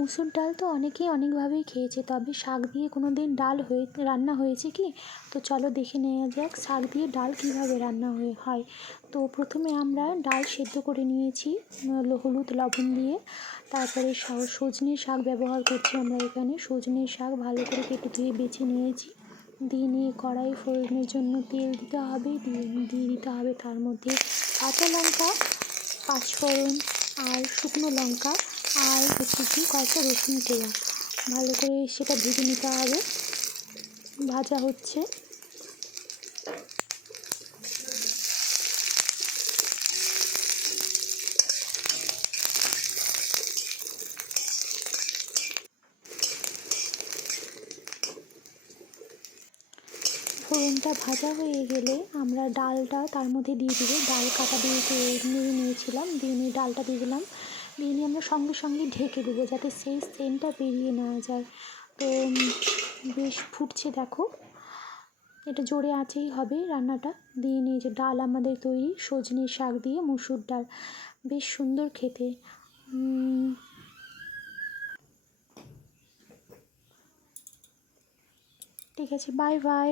মুসুর ডাল তো অনেকেই অনেকভাবেই খেয়েছে, তবে শাক দিয়ে কোনো দিন ডাল হয়ে, রান্না হয়েছে কি? তো চলো দেখে নেওয়া যাক শাক দিয়ে ডাল কীভাবে রান্না হয়ে, হয়। তো প্রথমে আমরা ডাল সেদ্ধ করে নিয়েছি হলুদ, লবণ দিয়ে। তারপরে সজনে শাক ব্যবহার করছি আমরা এখানে। সজনে শাক ভালো করে কেটে ধুয়ে বেছে নিয়েছি। দিয়ে নিয়ে কড়াই ফোড়নের জন্য তেল দিতে হবে, দিয়ে দিয়ে দিতে হবে তার মধ্যে কাঁচা লঙ্কা, পাঁচফোড়ন আর শুকনো লঙ্কা। আর হচ্ছে কি কয়েকটা রসুন কোয়া ভালো করে সেটা ভেজে নিতে হবে। ভাজা হচ্ছে। ফোড়নটা ভাজা হয়ে গেলে আমরা ডালটা তার মধ্যে দিয়ে দিব। ডাল কাটা দিয়ে নেড়ে নিয়েছিলাম। দিয়ে নিয়ে ডালটা দিয়ে দিলাম। নিয়ে আমরা সঙ্গে সঙ্গে ঢেকে দেবো যাতে সেই সেন্টটা বেরিয়ে না যায়। তো বেশ ফুটছে দেখো। এটা জোরে আঁচেই হবে রান্নাটা। দিয়ে নিয়ে যে ডাল আমাদের তৈরি, সজনে শাক দিয়ে মুসুর ডাল। বেশ সুন্দর খেতে। ঠিক আছে বাই বাই